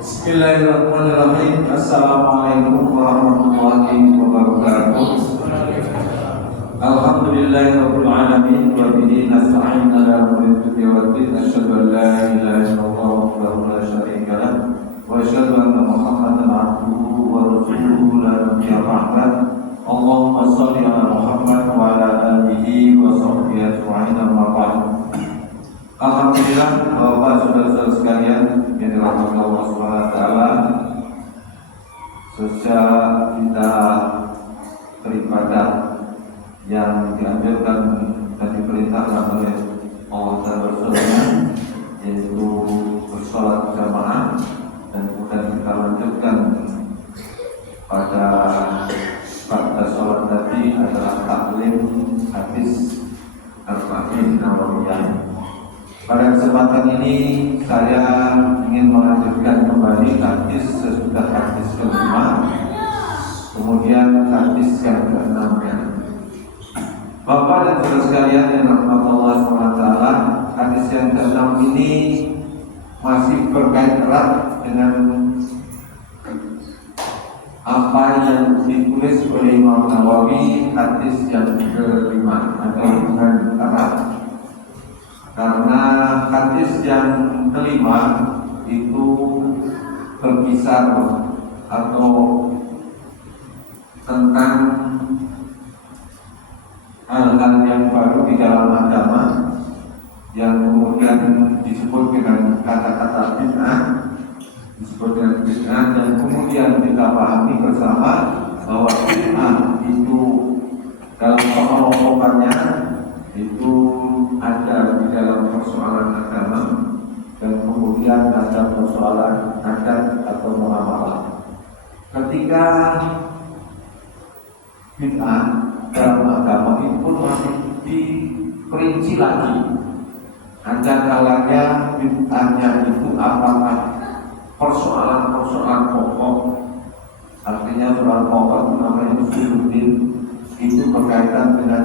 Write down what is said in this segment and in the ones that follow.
Bismillahirrahmanirrahim. Assalamualaikum warahmatullahi wabarakatuh. Alhamdulillahirabbil alamin wa bihi nasta'in ala umuri dunya waddin. Asyhadu an la ilaha illallah wahdahu la syarika lah wa asyhadu anna Muhammadan abduhu wa rasuluhu la nabiyya ba'dah. Allahumma shalli ala Muhammad wa ala alihi wa sahbihi ajma'in. Amma ba'd. Alhamdulillah, Bapak saudara-saudara sekalian yang dirahmati Allah Subhanahu wa taala, sejak kita beribadah yang dianjurkan dan diperintahkan oleh Allah dan Rasulnya, yaitu bersolat jamaah, dan kemudian kita lanjutkan pada sholat tadi adalah taklim hadis Arba'in Nawawiyah. Pada kesempatan ini saya ingin melanjutkan kembali hadis sesudah hadis kelima, kemudian hadis yang keenamnya. Bapak dan saudara sekalian yang rahmat Allah SWT, hadis yang keenam ini masih berkait erat dengan apa yang ditulis oleh Imam Nawawi, hadis yang kelima, ada hubungan erat. Karena hadis yang kelima itu berkisar atau tentang hal-hal yang baru di dalam agama yang kemudian disebut dengan kata-kata bid'ah, disebut dengan bid'ah, dan kemudian kita pahami bersama bahwa bid'ah itu dalam pengelompokannya itu ada di dalam persoalan agama, dan kemudian ada persoalan adat atau muamalah. Ketika bid'ah dalam agama itu pun masih diperinci lagi. Ada kalanya bid'ahnya itu apakah persoalan-persoalan pokok, artinya soal pokok itu namanya usuluddin, itu berkaitan dengan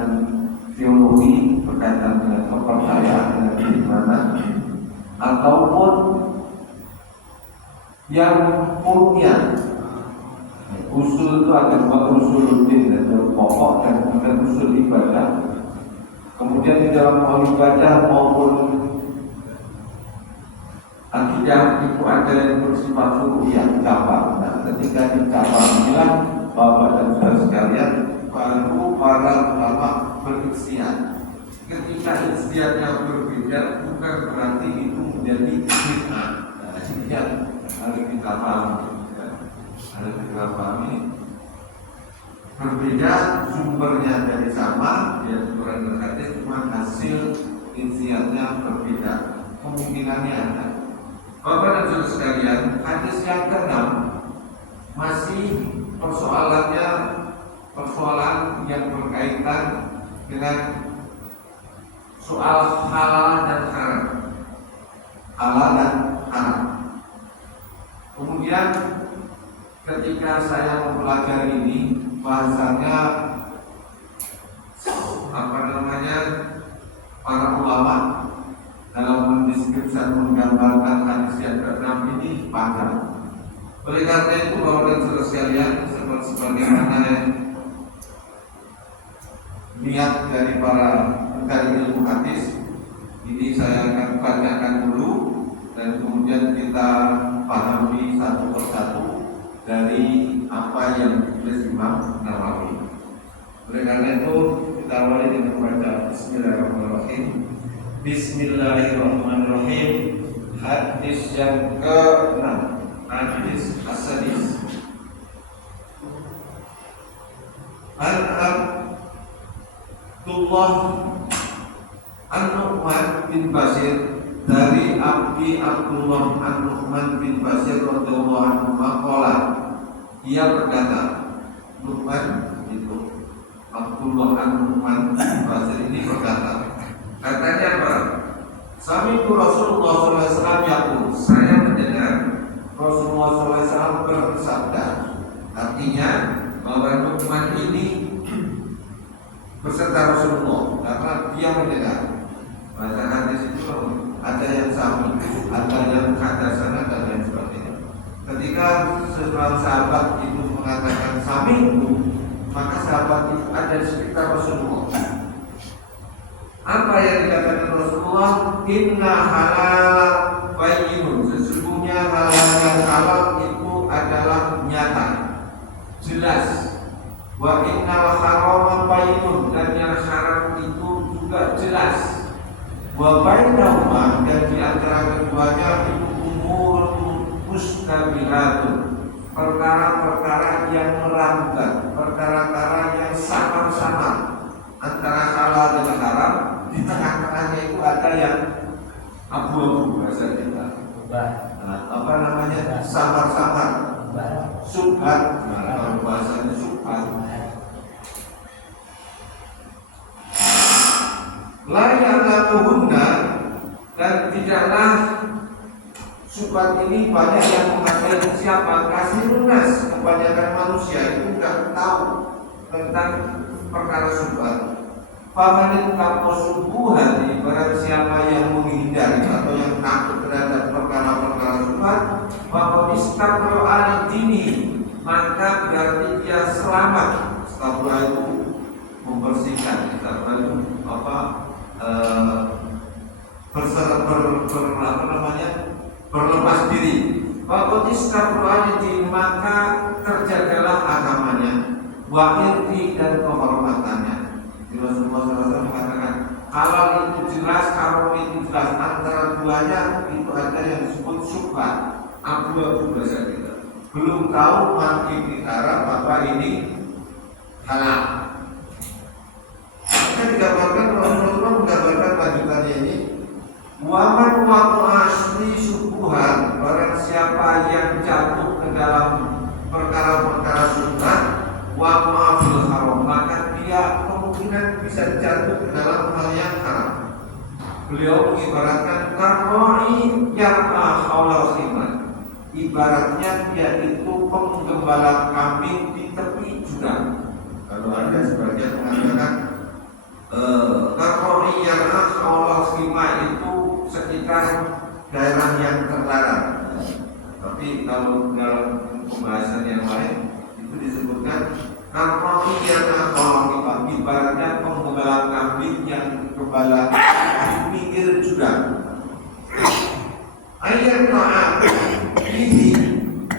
teologi, berkaitan dengan kepercayaan, dengan keimanan, ataupun yang punya usul itu ada dua, usuluddin dan pokok, dan kemudian usul ibadah. Kemudian di dalam hal ibadah maupun akidah itu ada yang bersifat ruhiyah, cabang. Nah, ketika di cabang inilah Bapak dan saudara sekalian, baru para ulama berikhtiar. Ketika ikhtiarnya berbeda, bukan berarti itu menjadi bid'ah. Nah, ini yang harus kita pahami. Harus kita pahami. Berbeda sumbernya dari sama, yaitu Quran dan hadis, cuma hasil ikhtiarnya berbeda. Kemungkinannya ada. Bapak dan saudara sekalian, hadis yang ke-6 masih persoalan yang berkaitan dengan soal halal dan haram. Halal dan haram. Kemudian ketika saya mempelajari ini, bahasanya para ulama dalam mendeskripsikan, menggambarkan hadis yang ke-6 ini panjang. Oleh karena itu, Bapak dan saudara sekalian, sebagaimana niat dari para pencari ilmu hadis, ini saya akan bacakan dulu dan kemudian kita pahami satu persatu dari apa yang ditulis Imam Nawawi. Oleh karena itu, kita awali dengan membaca Bismillahirrahmanirrahim. Bismillahirrahmanirrahim. Hadis yang ke-6, hadis as-sadis. Abdullah An-Nu'man bin Bashir, dari Abdullah An-Nu'man bin Bashir radhiyallahu anhu maqala, ia berkata, Nu'man itu Abdullah An-Nu'man bin Bashir ini berkata, katanya apa? Sami'tu Rasulullah SAW yaqul, saya mendengar Rasulullah SAW bersabda. Artinya bahwa Nu'man ini beserta Rasulullah, karena dia mendengar. Bahasa hadis itu ada yang sami, ada yang hadasana, ketika seorang sahabat itu mengatakan sami'tu, maka sahabat itu ada di sekitar Rasulullah. Apa yang dikatakan Rasulullah? Inna halal bayyinun, sesungguhnya halal yang halal itu adalah nyata, jelas. Wa innal harama bayyinun, dan yang haram itu juga jelas. Wa bainahuma, dan di antara keduanya itu umurun mustabihatun, perkara-perkara yang meragukan, perkara-perkara yang samar-samar antara halal dan haram. Di tengah-tengahnya itu ada yang abu-abu, bahasa kita. Apa namanya? Samar-samar, subhat. Kalau bahasanya subhat. La ya'lamuhunna, dan tidaklah subhat ini banyak yang mengatakan siapa? Kasirunnas, kebanyakan manusia itu tidak tahu tentang perkara subhat. Famanit kaposubuhan, barang siapa yang menghindari atau yang takut terhadap perkara-perkara subhat, maka istabro al-dini, maka berarti dia selamat. Istabro itu membersihkan, istabro itu berlepas diri. Maka istabro al-dini, maka terjagalah agamanya, wa irdi, dan kehormatannya. Rasulullah SAW mengatakan halal itu jelas, haram itu jelas, antara duanya itu ada yang disebut syubhat, abu-abu bahasa kita. Belum tahu makin bicara bahwa ini halal. Maka digambarkan, Rasulullah menggambarkan lanjutannya ini, waman waktu asli syubhat, barang siapa yang jatuh ke dalam perkara-perkara syubhat, wa ma'afil haram, maka dia kemungkinan bisa jatuh ke dalam hal yang haram. Beliau mengibaratkan karoi yar'a haulal khimar, ibaratnya dia itu penggembala kambing di tepi jurang. Kalau ada sebagian mengatakan karoi yar'a haulal khimar itu sekitar daerah yang terlarang. Tapi kalau dalam pembahasan yang lain itu disebutkan karoi yar'a haulal khimar, ibaratnya penggembala kambing yang kembala di pinggir jurang. Ayat ta'at ini,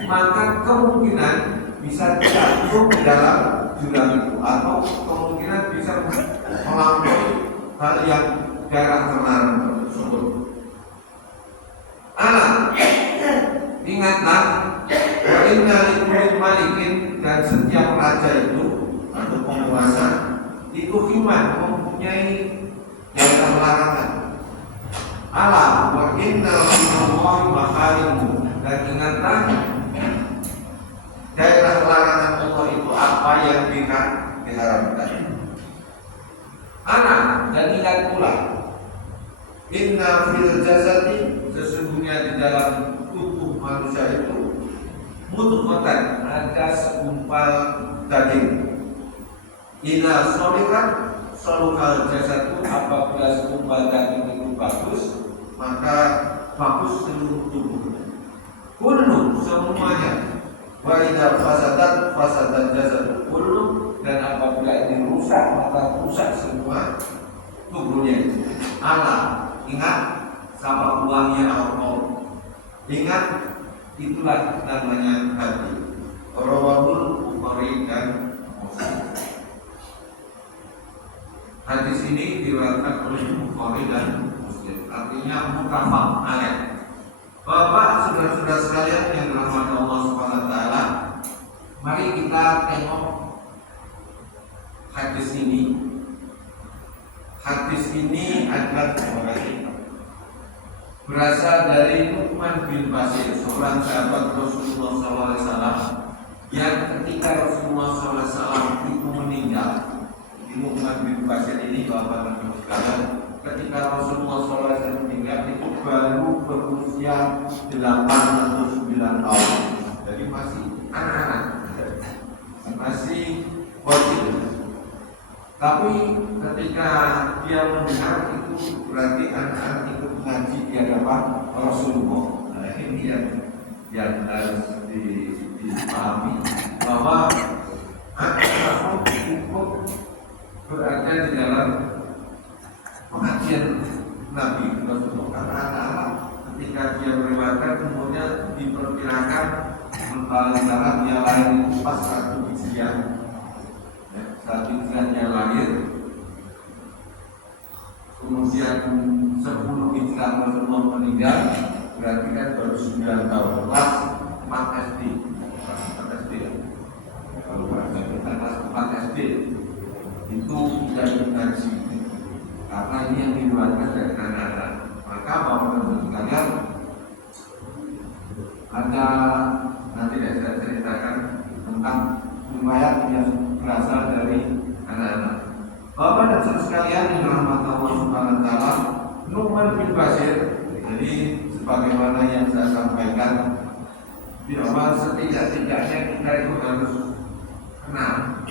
maka kemungkinan bisa jatuh ke dalam jurang itu, atau kemungkinan bisa melampaui hal yang daerah terlarang tersebut. Ingatlah, wa inna likulli malikin, dan setiap raja itu atau penguasa itu himan, mempunyai daerah larangan. Wa inna lillahi maharimu, dan ingatlah daerah larangan Allah itu apa yang diharamkan. Dan ingat pula, inna fil jasadi, sesungguhnya di dalam tubuh manusia itu mudghatan, ada segumpal daging. Ila solihat solukal jasad, apabila segumpal daging itu bagus, maka bagus seluruh tubuh. Kullu, semuanya. Wa idza fasadat fasadat jasad kullu, dan apabila ini rusak maka rusak semua tubuhnya. Ingat sama uangnya Allah. Ingat, itulah namanya hati. Rawahul Bukhari dan Muslim. Hadis ini diriwayatkan oleh Bukhari dan Muslim. Artinya muttafaq alaih. Bapak, saudara-saudara sekalian yang dirahmati Allah Subhanahu wa taala, mari kita tengok hadis ini. Hadis ini adalah berasal dari Nu'man bin Bashir, seorang sahabat Rasulullah SAW, yang ketika Rasulullah SAW itu meninggal. Nu'man bin Bashir ini, bapak-bapak sekalian, ketika Rasulullah SAW meninggal itu baru berusia 8 atau 9 tahun. Jadi masih anak-anak, masih bocil. Tapi ketika dia mendengar itu berarti anak-anak ikut mengaji di hadapan Rasulullah. Nah, ini yang harus dipahami bahwa cukup berada di dalam pengajian Nabi Rasulullah, karena anak-anak ketika dia meriwayatkan umurnya diperkirakan paling sangat dia lahir itu pas 1 Hijriah, 1 Hijriah dia lahir, kemudian 10 Hijriah Rasulullah meninggal, berarti kan baru 9 tahun, kelas 4 SD, kalau kelas 4 SD itu tidak dikaji, karena ini yang diriwayatkan dari anak-anak. Maka bapak dan ibu sekalian, ada nanti saya ceritakan tentang riwayat yang berasal dari anak-anak. Bapak dan ibu sekalian yang dirahmati Allah Subhanahu wa taala, Nu'man bin Bashir, jadi sebagaimana yang saya sampaikan, bahwa setidak-tidaknya kita itu harus kenal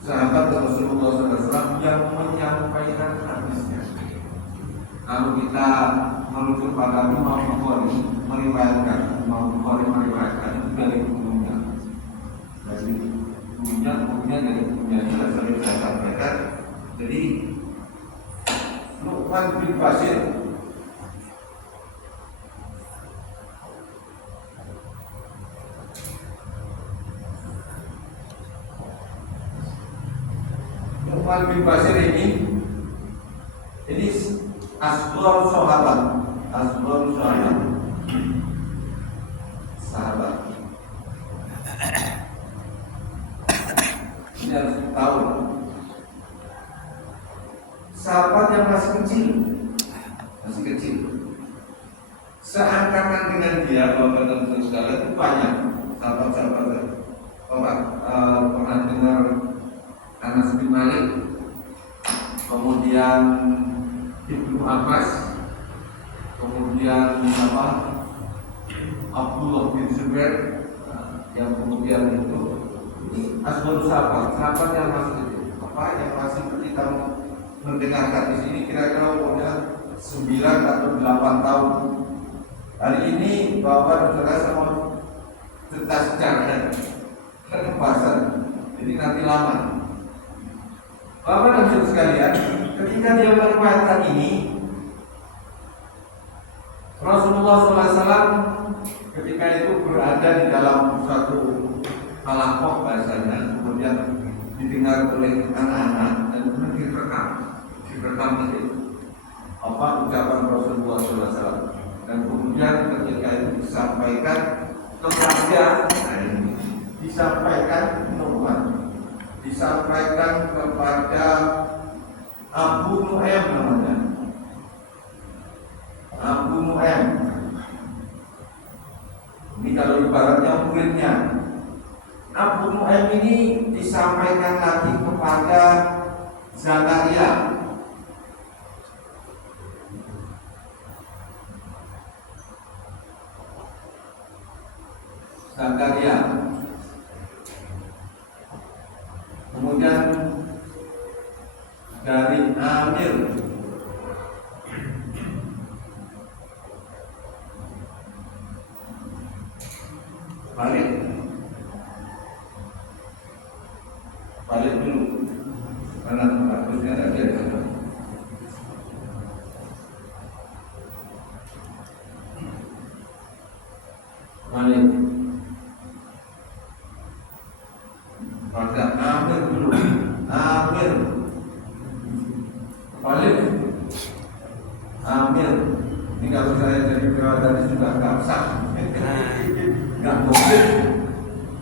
sahabat Rasulullah SAW yang menyampaikan hadisnya. Kalau kita merujuk pada Imam Bukhari meriwayatkan itu dari gurunya, dari gurunya sudah sering saya sampaikan. Jadi Nu'man bin Bashir ini asghar sahabat. Ini harus tahu, sahabat yang masih kecil, seangkatan dengan dia, bapak dan ibu sekalian, itu banyak sahabat-sahabat. Pernah dengar Anas bin Malik, kemudian Ibnu Abbas, kemudian Abdullah bin Zubair, yang kemudian itu asbab sahabat yang masih yang masih kita mendengarkan di sini kira-kira umurnya 9 atau 8 tahun. Hari ini bapak dan saudara sama cerita sejarah dan pembahasan, jadi nanti lama. Bapak dan ibu sekalian, ketika dia meriwayatkan ini, Rasulullah SAW ketika itu berada di dalam suatu halaqah bahasanya, kemudian didengar oleh anak-anak dan kemudian direkam itu ucapan Rasulullah SAW, dan kemudian ketika itu disampaikan kepada disampaikan kepada Abu Nu'aim namanya. Abu Nu'aim ini kalau ibaratnya muridnya. Abu Nu'aim ini disampaikan lagi kepada Zakaria. Kemudian dari Amir, balik dulu karena harusnya ada balik pada Amir dulu. Amir ini kalau saya jadi perawat sudah nggak sah, nggak boleh.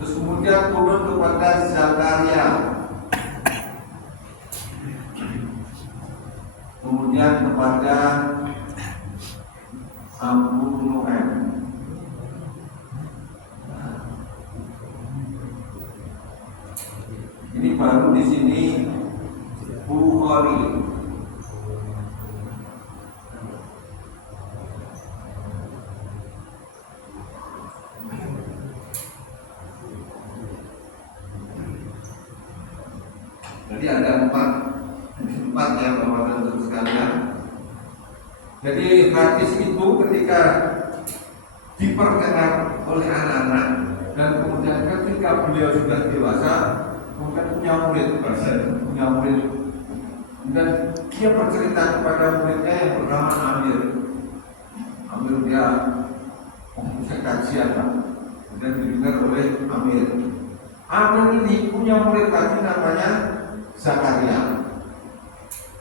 Terus kemudian turun kepada Zakaria, kemudian kepada Abu Nu'aim. Ini baru di sini Bukhari. Jadi ada empat ya Bapak dan Ibu sekalian. Jadi hadis itu ketika diperkenalkan oleh anak-anak dan kemudian ketika beliau sudah dewasa, kemudian punya murid, dan dia bercerita kepada muridnya yang bernama Amir. Dia saya kajian, kemudian didengar oleh Amir. Amir ini punya murid lagi namanya Zakaria.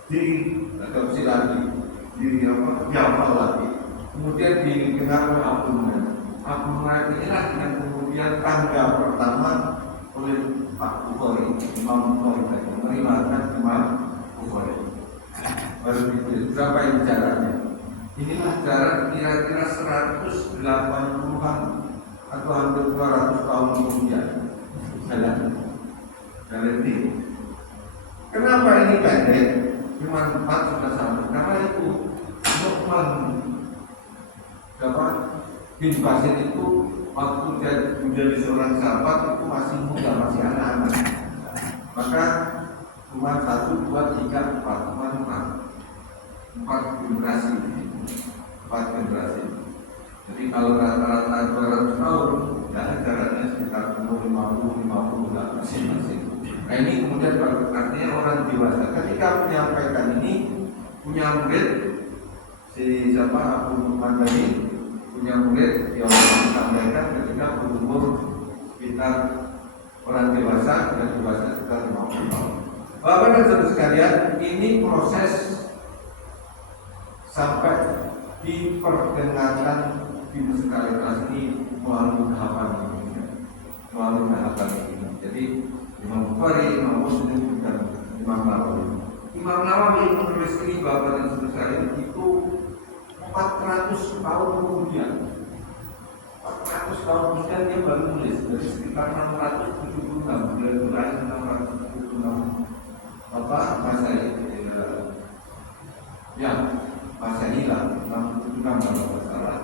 Diadopsi lagi, diapal lagi. Kemudian didengar oleh Abu Nuaim inilah yang kemudian tangga pertama oleh Pak Bukhari, Imam Bukhari meriwayatkan Imam Bukhari. Baru itu berapa ini jaraknya? Inilah jarak kira-kira 180-an atau hampir 200 tahun kemudian. Jalan dari ini. Kenapa ini pendek? Cuma 4 sudah sampai. Karena itu Nu'man bin Bashir itu waktu dia menjadi seorang sahabat itu masih muda, masih anak-anak. Maka cuma 1, 2, 3, 4, cuma 4 generasi. Jadi kalau rata-rata 200 tahun, ya jaraknya sekitar 50 masing-masing. Nah ini kemudian artinya orang dewasa ketika menyampaikan ini punya murid si siapa Abu Nu'man tadi punya murid yang disampaikan ketika berumur sekitar orang dewasa dan dewasa sekitar 50 tahun. Bapak dan saudara sekalian, ini proses sampai diperdengarkan di musikalitas ini melalui tahapan ini. Jadi Imam Bukhari, Imam Muslim dan Imam Nawawi. Imam Nawawi menulis ini Bapak dan saudara sekalian itu 400 tahun kemudian. 400 tahun kemudian dia baru nulis. Dari sekitar 676, bulan 676 Masehi lah, 676 kalau tidak salah.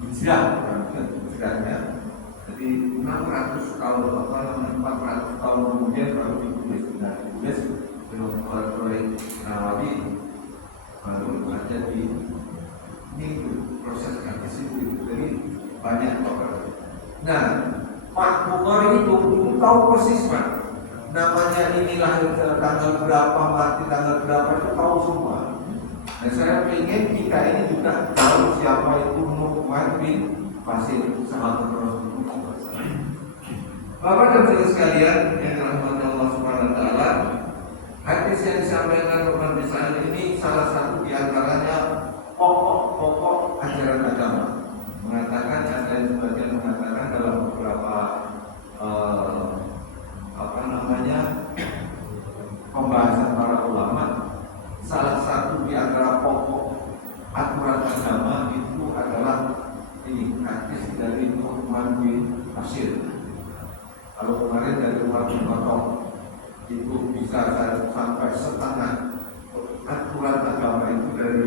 Hijrahnya. Jadi 600 tahun 400 tahun kemudian baru ditulis. Nah, ditulis dengan oleh Nawawi baru ada di ini proses hadis itu. Jadi banyak orang. Nah, Pak Bukhari itu tahu persis Pak. Namanya ini lahir tanggal berapa, mati tanggal berapa itu tahu semua. Dan saya ingin kita ini juga tahu siapa itu Nu'man bin Bashir, sahabat Rasulullah. Bapak dan saudara sekalian yang dirahmati Allah Subhanahu wa taala, hadis yang disampaikan Nu'man bin Bashir ini salah satu di antaranya pokok-pokok ajaran agama. Mengatakan ada yang sebagian mengatakan dalam beberapa pembahasan para ulama, salah satu di antara pokok aturan agama itu adalah ini hadis dari Nu'man bin Bashir. Kalau kemarin dari Umar bin Khattab itu bisa sampai setengah aturan agama itu dari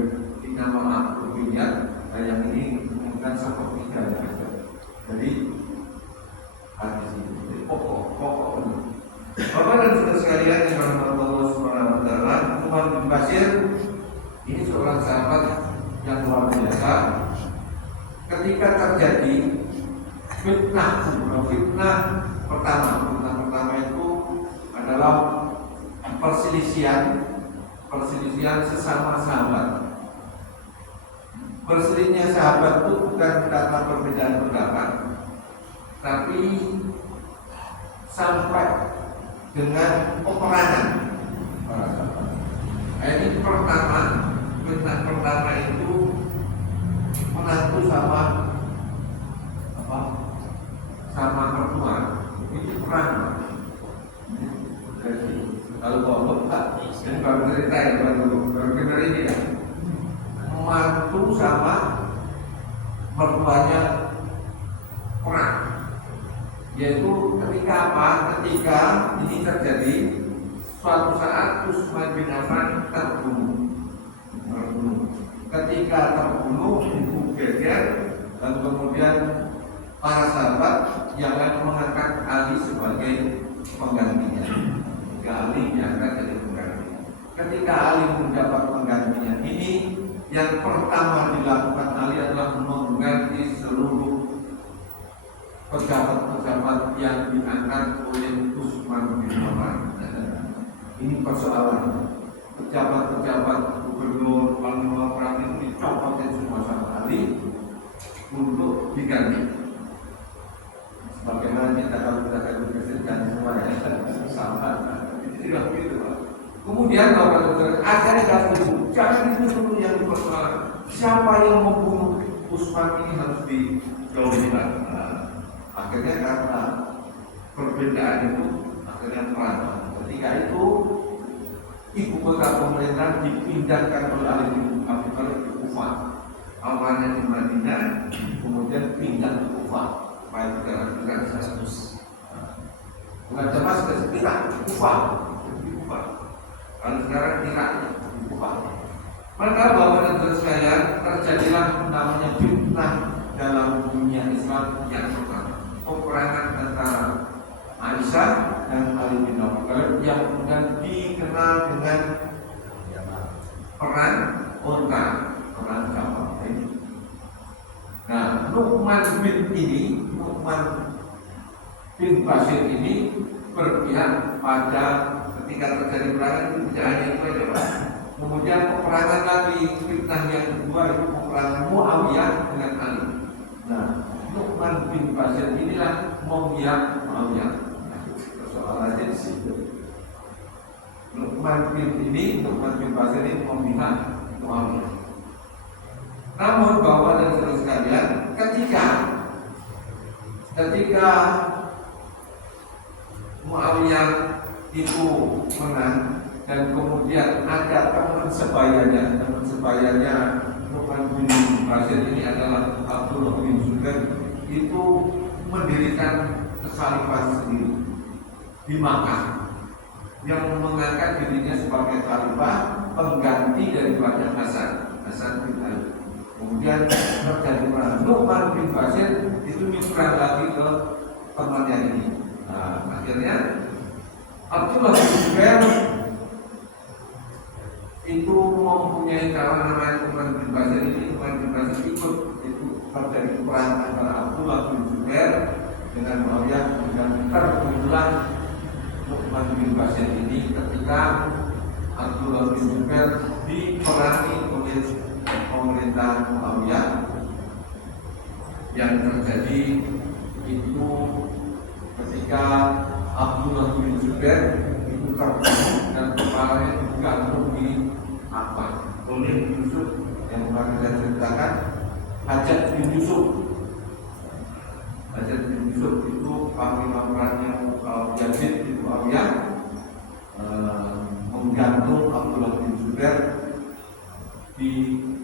nama al-Qur'aniyat, dan yang ini mungkin sepertiga saja. Jadi hadis itu pokok ini. Bapak dan saudara sekalian yang dirahmati Allah Subhanahu wa taala, Nu'man bin Bashir ini seorang sahabat yang luar biasa. Ketika terjadi fitnah pertama itu adalah perselisihan sesama sahabat. Perselisihan sahabat itu bukan karena perbedaan pendapat, tapi sampai dengan peperangan para sahabat. Ini fitnah pertama itu menantu sama mertua itu perang. Jadi kalau bawa dan baru cerita ya baru dengar ini ya, menantu sama mertuanya perang. Yaitu ketika ini terjadi suatu saat Utsman bin Affan terbunuh. Ketika terbunuh itu geger, dan kemudian para sahabat yang lain mengangkat Ali sebagai penggantinya. Ketika Ali diangkat jadi penggantinya. Ketika Ali mendapat penggantinya ini, yang pertama dilakukan Ali adalah mengganti seluruh pejabat-pejabat yang diangkat oleh Utsman bin Affan. Ini persoalan. Pejabat-pejabat gubernur, panglima perang itu dicopotin semua sama Ali untuk diganti. Bagaimana kita kalau kita ganti presiden ganti semua ya sama. Tidak begitu Pak. Kemudian Bapak akhirnya jangan itu dulu yang dipersoalkan. Siapa yang membunuh Utsman ini harus dijauhkan. Akhirnya karena perbedaan itu akhirnya perang. Ketika itu ibu kota pemerintahan dipindahkan oleh Ali bin Abi Thalib ke Kufah. Awalnya di Madinah, kemudian pindah ke Kufah. Supaya tidak status. Bukan Damaskus, Irak, Kufah. Kalau sekarang Irak, Kufah. Maka Bapak dan Saudara sekalian, terjadilah namanya fitnah dalam dunia Islam yang pertama. Peperangan antara Aisyah dan Ali bin Abi Thalib yang kemudian dikenal dengan perang unta, perang Jamal. Nah, Nu'man bin Bashir ini berpihak pada ketika terjadi peperangan itu tidak hanya itu saja Pak. Kemudian peperangan lagi fitnah yang kedua itu peperangan Muawiyah dengan Ali. Nah, Nu'man bin Bashir inilah memihak Muawiyah. Persoalannya di situ. Nu'man bin Bashir ini memihak Muawiyah. Namun Bapak dan Saudara sekalian, ketika Muawiyah itu menang dan kemudian ada teman sebayanya Nu'man bin Bashir ini adalah Abdullah bin Zubair, itu mendirikan kekhalifahan sendiri di Makkah yang mengangkat dirinya sebagai khalifah pengganti daripada Hasan bin Ali. Kemudian terjadi perang. Nu'man bin Bashir itu nyerang lagi ke temannya ini. Nah, akhirnya Abdullah bin Zubair itu mempunyai kawan namanya Nu'man bin Bashir ini. Nu'man bin Bashir ikut itu terjadi perang antara Abdullah bin Zubair dengan Muawiyah dan terbunuhlah Nu'man bin Bashir ini ketika Abdullah bin Zubair diperangi oleh pemerintahan Muawiyah. Yang terjadi itu ketika Abdullah bin Zubair itu terbunuh dan kepalanya digantung di apa oleh Yusuf yang kemarin saya ceritakan, Hajjaj bin Yusuf. Hajjaj bin Yusuf itu panglima perangnya Yazid bin Muawiyah menggantung Abdullah bin Zubair di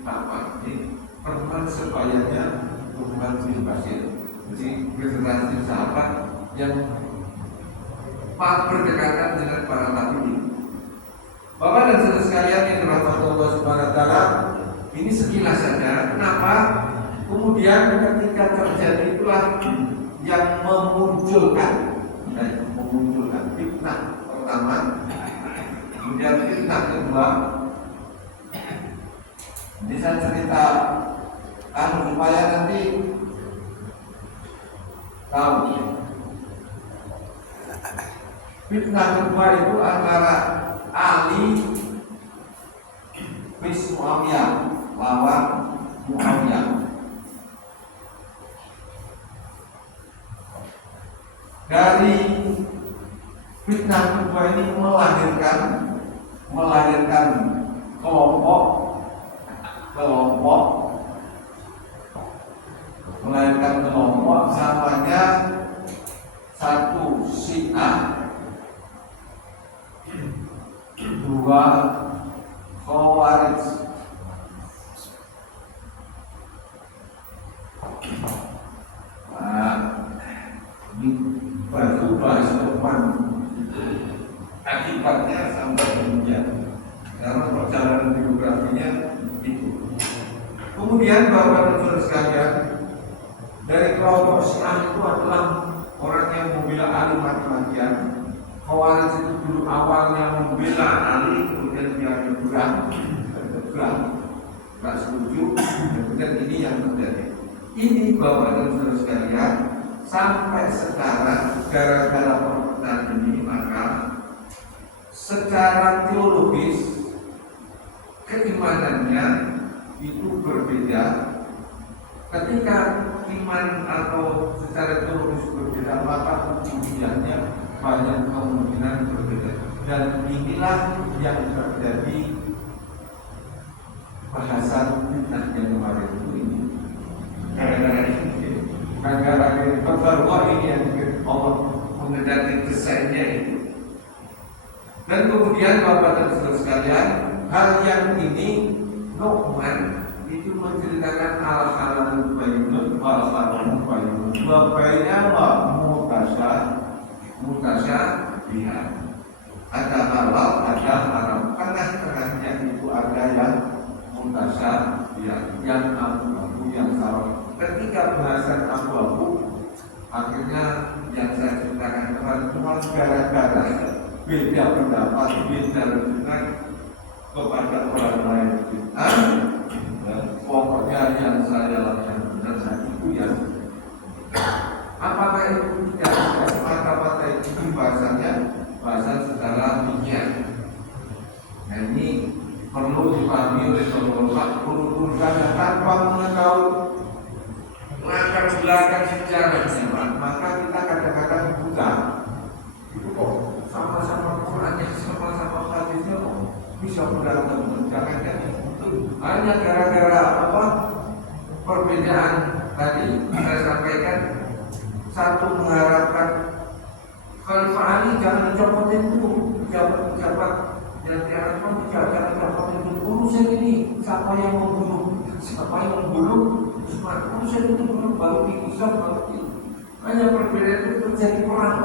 apa ini teman sebayanya Nu'man bin Bashir. Jadi generasi sahabat yang berdekatan dengan para tabi'in. Bapak dan saudara sekalian yang dirahmati Allah Subhanahu wa taala, ini sekilas saja. Kenapa? Kemudian ketika terjadi itulah yang memunculkan fitnah pertama, kemudian fitnah kedua. Ini saya cerita supaya nanti tahu. Fitnah kedua itu antara Ali bin Muawiyah lawan Muawiyah. Dari fitnah kedua ini melahirkan kelompok namanya satu Syiah, dua Khawarij. Nah, ini baru bahas depan akibatnya sampai demikian karena perjalanan biografinya itu. Kemudian Bapak dan Saudara sekalian, dari kelompok Syiah itu adalah orang yang membela Ali mati-matian. Khawarij itu dulu awalnya membela Ali, kemudian dia berang, nggak setuju, dan kemudian ini yang terjadi. Ini Bapak dan Saudara sekalian, sampai sekarang gara-gara perpecahan ini, maka secara teologis keimanannya itu berbeda. Ketika iman atau secara teologis berbeda, maka hukumiyahnya banyak kemungkinan berbeda. Dan inilah yang terjadi bahasan fitnah yang kemarin itu ini. Gara-gara ini pertaruhan ini yang Allah mengendaki desainnya itu. Dan kemudian Bapak dan Saudara sekalian, hal yang ini Nu'man itu menceritakan al-halal bayyinun wal-haram bayyinun. Baiknya mutasyabihat. Ada halal, ada haram. Tengah-tengahnya itu ada yang mutasyabihat, yang abu-abu, yang salah. Ketika bahasan abu-abu, akhirnya yang saya ceritakan kemarin cuma gara-gara beda pendapat, beda dengan kepada orang lain. Pokoknya yang saya lakukan benar saya itu yang apakah itu tidak semata-mata itu bahasanya bahasa secara fikih. Nah ini perlu dipahami oleh saudara perlu tanpa mengetahui latar belakang sejarahnya, maka kita kadang-kadang buta. Itu kok sama-sama Qurannya, sama-sama hadisnya kok bisa berantem. Jangan-jangan hanya gara-gara apa perbedaan tadi saya sampaikan. Satu mengharapkan Khalifah Ali jangan dicopotin itu pejabat-pejabat yang diharapkan jangan dicopotin itu. Urusan ini siapa yang membunuh, urusan itu belum baru diusap baru itu. Hanya perbedaan itu terjadi perang.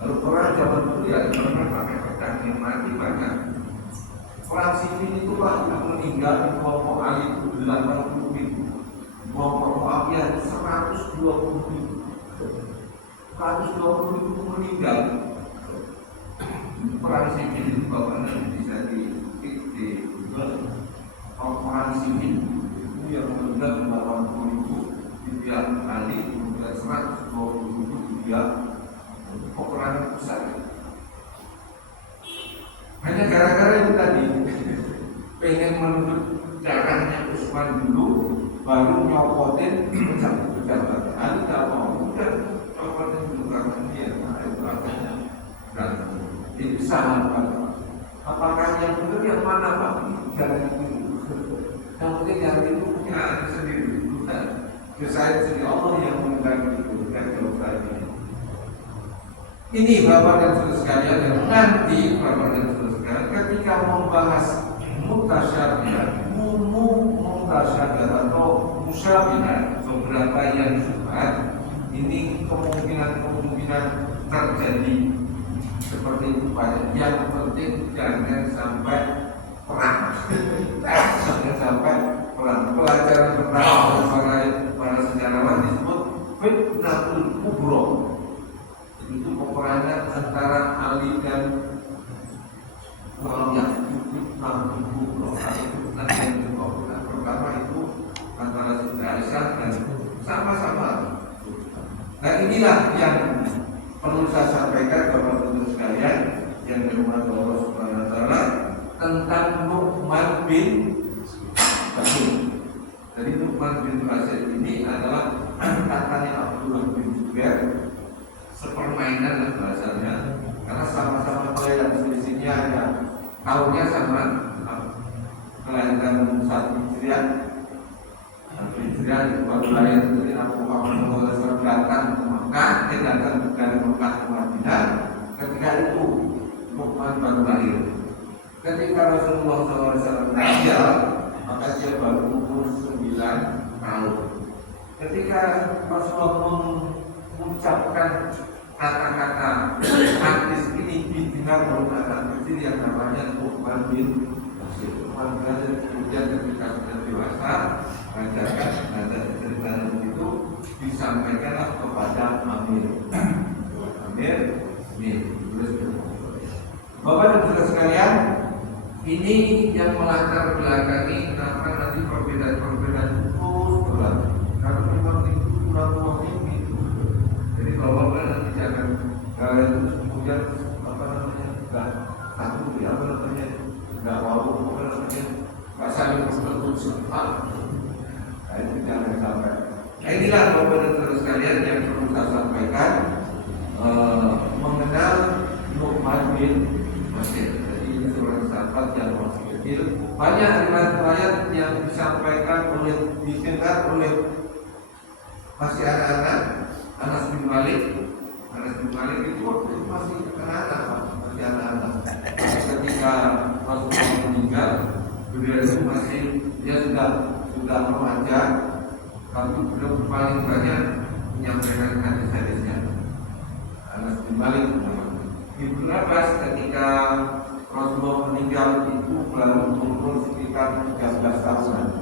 Kalau perang zaman dulu ya pernah pakai pedang yang mati banyak. Perang sipil itu yang meninggal kelompok Ali itu 80.000, kelompok Muawiyah 120.000. 120.000 itu meninggal. Perang sipil itu bagaimana bisa di perang sipil itu yang meninggal 80.000 di pihak Ali, kemudian 120.000 di pihak peperangan besar. Hanya gara-gara itu tadi pengen menuntut darahnya Utsman dulu, baru nyopotin pejabat. Ali tidak mau, udah nyopotin dulu karena dia itu artinya dan itu salah. Apakah yang benar yang mana Pak? Jangan itu. Yang penting yang itu punya ada sendiri. Bukan saya sendiri, Allah yang menghendaki itu. Bukan kalau saya ini Bapak dan Saudara sekalian, yang nanti Bapak dan Saudara sekalian ketika membahas mutasyabihat, mutasyabihat atau musyabihat, beberapa yang syubhat, ini kemungkinan terjadi seperti itu banyak. Yang penting jangan sampai perang. Jangan sampai perang. Pelajaran pertama para sejarawan disebut fitnatul kubro. Itu peperangan antara Ali dan Muawiyah. Fitnatul kubro atau fitnah yang kedua. Pertama itu antara Siti Aisyah dan sama-sama. Nah inilah yang perlu saya sampaikan Bapak-Ibu sekalian yang dirahmati Allah Subhanahu wa taala tentang Nu'man bin Bashir. Jadi Nu'man bin Bashir ini adalah kakaknya Abdullah bin Zubair, sepermainan dan bahasanya karena sama-sama kelahiran selisihnya hanya tahunnya sama, kelahiran 1 Hijriah. Hijriah itu baru lahir dari Nabi Muhammad SAW datang ke Mekah, dia datang dari Mekah ke Madinah. Ketika itu Nu'man baru lahir. Ketika Rasulullah SAW meninggal, maka dia baru umur 9 tahun. Ketika Rasulullah mengucapkan kata-kata hadis ini didengar oleh anak kecil yang namanya Nu'man bin Bashir. Nu'man bin Bashir kemudian ketika sudah dewasa mengajarkan ada cerita itu disampaikanlah kepada Amir. Bapak dan Saudara sekalian, ini yang melatar belakangi kenapa nanti perbedaan itu berat. Karena memang itu ulama ini inilah Bapak dan Saudara sekalian yang perlu saya sampaikan mengenal Nu'man bin Bashir. Jadi ini seorang sahabat yang masih kecil. Banyak riwayat yang disampaikan didengar oleh masih anak-anak. Anas bin Malik itu waktu itu masih anak-anak, masih anak-anak. Ketika Rasulullah meninggal, beliau itu dia sudah remaja, tapi beliau paling banyak menyampaikan hadis-hadisnya. Anas bin Malik. Ibnu Abbas ketika Rasulullah meninggal itu baru umur sekitar 13 tahun.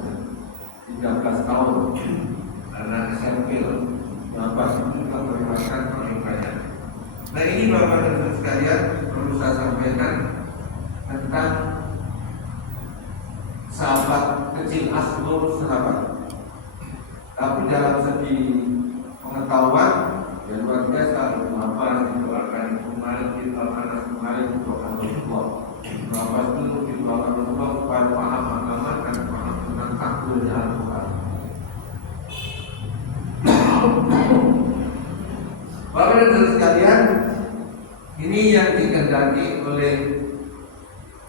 Anak SMP. Abbas itu juga meriwayatkan paling banyak. Nah ini Bapak dan Saudara sekalian perlu saya sampaikan tentang sahabat kecil asbur sahabat. Tapi dalam segi pengetahuan yang luar biasa, apa yang dikeluarkan kemarin kita Anas kemarin untuk Rasulullah. Berapa itu dikeluarkan Rasulullah supaya paham agama dan paham tentang takdirnya Al-Quran. Bapak dan Saudara sekalian, ini yang dikehendaki oleh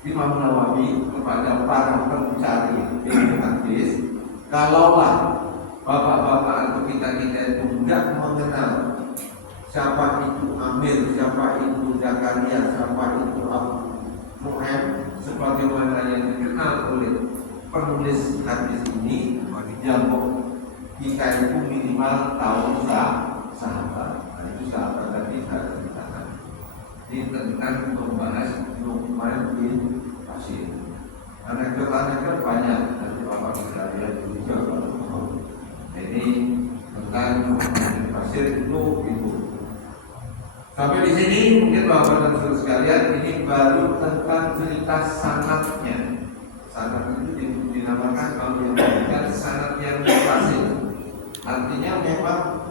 Imam Nawawi kepada para pencari ilmu hadis. Kalaulah bapak-bapak atau kita itu tidak mengenal siapa itu Amir, siapa itu Zakaria, siapa itu Abu Nu'aim, sebagaimana yang dikenal oleh penulis hadis ini, yang kita itu minimal tahu sahabat. Nah, itu sahabat tadi saya ceritakan. Ini tentang membahas Nu'man bin Bashir. Anekdot banyak, nanti bapak bisa lihat juga kalau mau. Ini tentang Nu'man bin Bashir itu. Sampai di sini mungkin bapak dan saudara sekalian, ini baru tentang cerita sanadnya. Sanad itu dinamakan kalau yang bukan sanad yang fasil. Artinya memang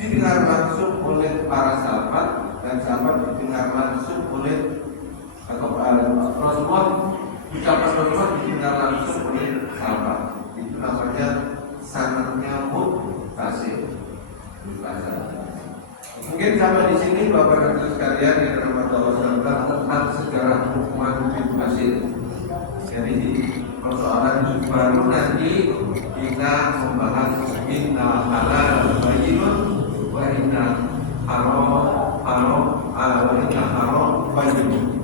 didengar langsung oleh para sahabat dan sahabat didengar langsung oleh atau Rasulullah, ucapan Rasulullah didengar langsung oleh sahabat. Itu namanya sanadnya muttasil. Mungkin sampai di sini Bapak dan Saudara sekalian yang dirahmati Allah tentang sejarah Nu'man bin Bashir. Jadi persoalan baru nanti kita membahas inna halal bayyinun wa inna haram bayyinun.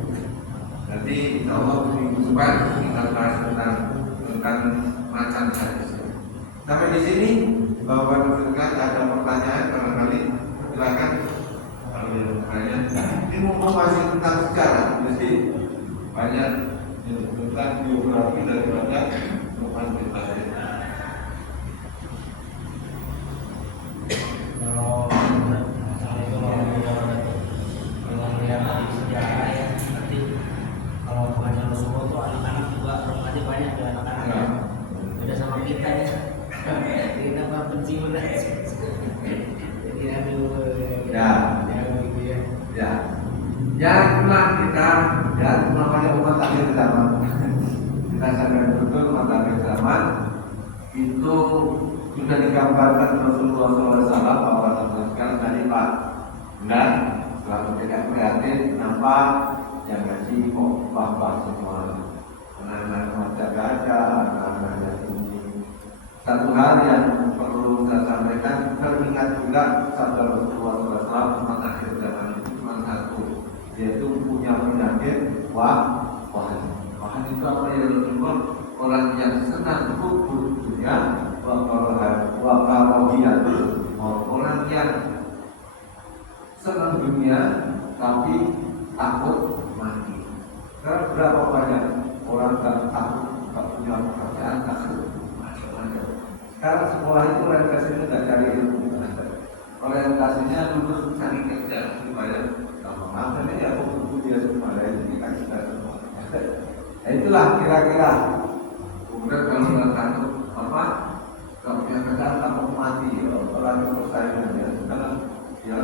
Nanti insyaallah minggu depan kita bahas tentang macam hadis. Sampai di sini Bapak dan Saudara ada pertanyaan barangkali silakan. Kalau yang bertanya, ini mumpung masih tentang sejarah, jadi banyak tentang biografi daripada Nu'man bin Bashir. Kalau melihat dari sejarah ya, nanti kalau pengajar Rasulullah itu anak-anak juga remaja banyak ada anak-anak. Beda sama kita ya, kita mah pensiun lah. Jadi ya itulah kita dan namanya umat akhir zaman. Kita sadar betul umat akhir zaman itu sudah digambarkan Rasulullah SAW bahwa teruskan tadi Pak. Benar, selalu tidak prihatin nampak yang gaji kok bapak semua anak-anak remaja gada, anak-anak yang tinggi. Satu hal yang perlu saya sampaikan, teringat juga sabda Rasulullah SAW umat akhir zaman itu cuma satu, yaitu punya penyakit wahan. Wahan itu apa ya Rasulullah? Orang yang senang kubur dunia, wakarohiyat, orang yang senang dunia tapi takut mati. Karena berapa banyak orang tak takut, tak punya pekerjaan, takut macam-macam. Sekarang sekolah itu orientasinya tidak cari ilmu, orientasinya lulus cari kerja supaya makanya ya buku dia semua dari kita semua. Nah, itulah kira-kira. Kemudian kalau nggak takut apa, kalau punya kerjaan takut mati, orang itu persaingan ya. Sekarang ya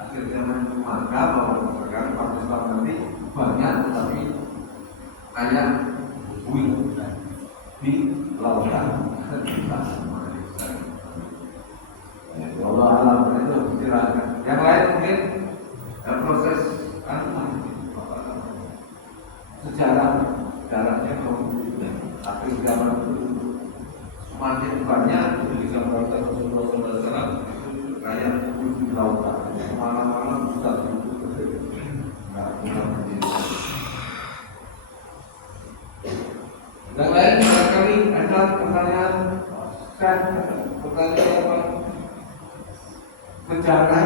akhir zaman itu maka bahwa sekarang Islam nanti banyak tetapi kayak buih di lautan. Pertanyaan apa? Sejarah.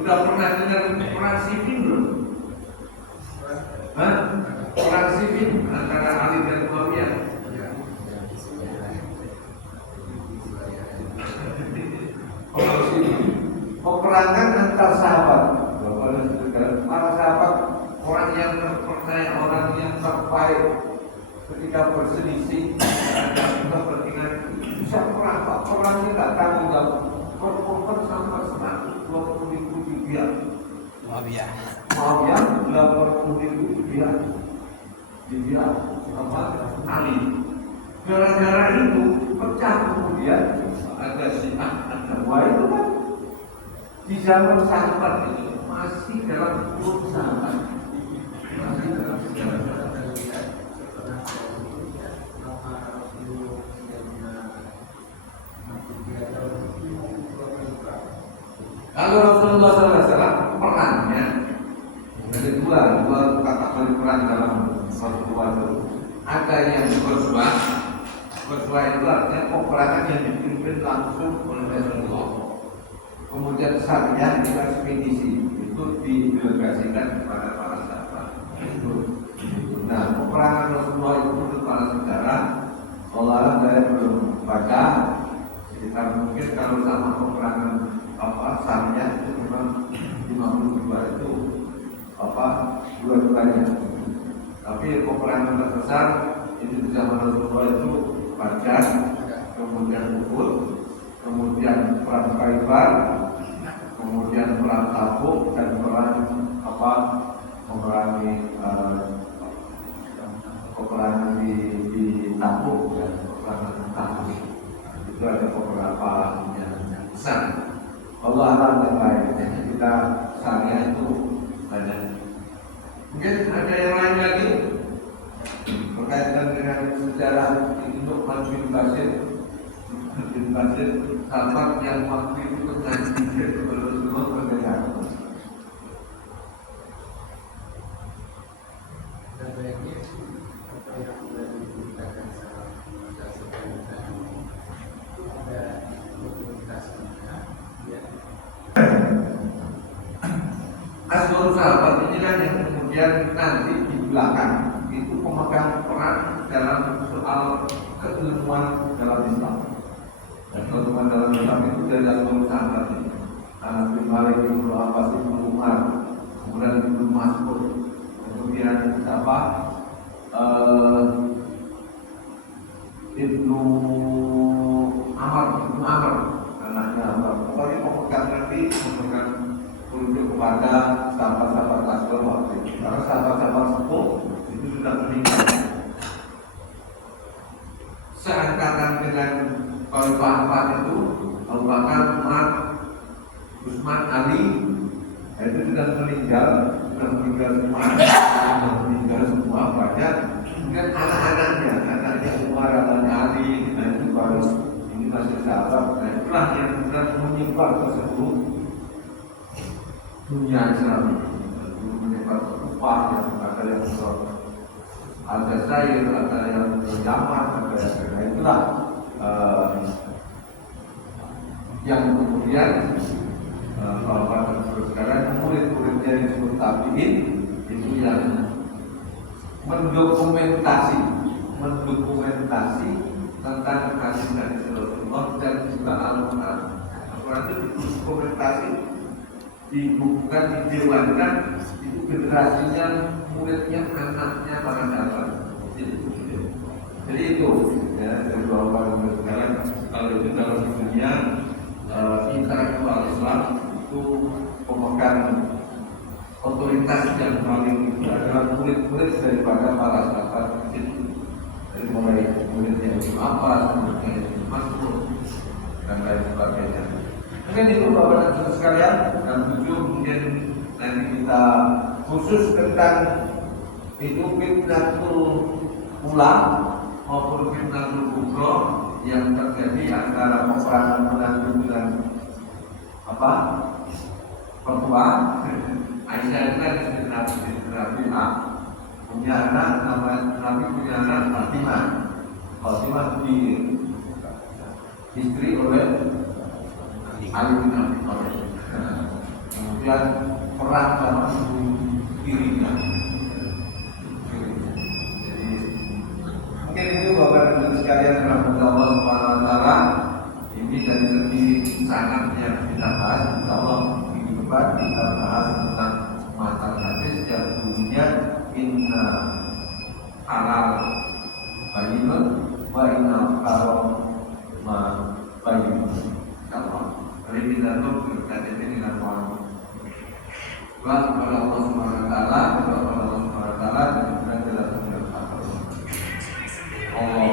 Udah pernah dengar perang sipil belum? Hah? Perang sipil antara Ali dan Muawiyah. Perang sipil. Peperangan antar sahabat. Para sahabat orang yang terpercaya, orang yang terbaik ketika berselisih dan kepentingan bisa perang. Perang kita tanggung jawab. Korban sampai 120.000 dibiak. Muawiyah 80.000 dibiak apa? Ali. Gara-gara itu pecah kemudian ada Syiah, ada Wah itu kan di zaman sahabat itu masih dalam grup sahabat. Masih dalam sejarah. Kalau Rasulullah SAW perangnya ada dua kategori perang dalam suatu waktu. Ada yang Ghazwah itu artinya peperangan yang dipimpin langsung oleh Rasulullah. Kemudian Sariyah di ekspedisi itu didelegasikan kepada para sahabat. Nah, peperangan Rasulullah itu menurut para sejarah, seolah saya belum baca sekitar mungkin kalau sama peperangan Sariyah itu memang 52 itu dua-duanya. Tapi peperangan terbesar itu di zaman Rasulullah itu Badar, kemudian Uhud, kemudian perang Khaibar, kemudian perang Tabuk dan perang memerangi peperangan di Tabuk dan peperangan Tabuk. Itu ada beberapa yang besar. Allah alam yang lain, jadi kita Syariah itu banyak. Mungkin ada yang lain lagi berkaitan dengan sejarah untuk Bin Basir, sahabat yang waktu itu tengah dikir kepada Rasulullah berbeda. Sebaiknya apa yang sudah diberitakan ada dokumentasinya. Asal sahabat ini kan yang kemudian nanti di belakang itu pemegang peran dalam soal keilmuan dalam Islam. Dan keilmuan dalam Islam itu dari asal sahabat ini. Anas bin Malik, Ibnu Abbas, Ibnu Umar, kemudian Ibnu Mas'ud, kemudian siapa? Ibnu Amr, anaknya Amr. Pokoknya pemegang nanti memegang merujuk kepada sahabat-sahabat Rasul waktu itu. Karena sahabat-sahabat sepuh itu sudah meninggal. Seangkatan dengan Khalifah itu, Abu Bakar, Umar, Utsman, Ali, itu sudah meninggal semua banyak. Kemudian anaknya Umar, anaknya Ali, nah itu baru ini masih sahabat. Nah itulah yang sudah menyebar ke seluruh dunia Islam ini, menyebar ke Kufah, yang ada yang ke Aljazair, ada yang ke Yaman, ada yang ke itulah yang kemudian kalau pada sekarang murid-muridnya yang disebut tabi'in itu yang mendokumentasi tentang hadis-hadis Rasulullah dan juga Al-Quran. Al-Quran itu didokumentasi, dibukukan, didewankan, itu generasinya, muridnya, anaknya para sahabat. Jadi itu ya, dari beberapa sekarang kalau itu dalam dunia intelektual Islam itu pemegang otoritas yang paling itu adalah murid-murid daripada para sahabat itu. Dari mulai muridnya Ibnu Abbas, muridnya Ibnu Mas'ud dan lain sebagainya. Mungkin itu Bapak dan Saudara sekalian, dan tujuh mungkin nanti kita khusus tentang itu fitnatul ula maupun fitnatul kubra yang terjadi antara peperangan menantu dan pertua. Aisyah itu kan Nabi punya anak, Nabi punya anak Fatimah di istri oleh Ali bin Abi Thalib. Kemudian perang sama ibu tirinya. Jadi mungkin itu Bapak dan Ibu sekalian rahmatullah Allah Subhanahu wa taala. Ini dari segi sanad yang kita bahas, insya Allah minggu depan kita bahas tentang matan hadis yang bunyinya inna halal bayyinun wa inna haram ma bayyinun. Insyaallah. Hari kita tuh berkaitan dengan Tuhan. Wa kepada Allah Subhanahu wa taala, kepada Allah Subhanahu wa taala dan juga kepada Allah.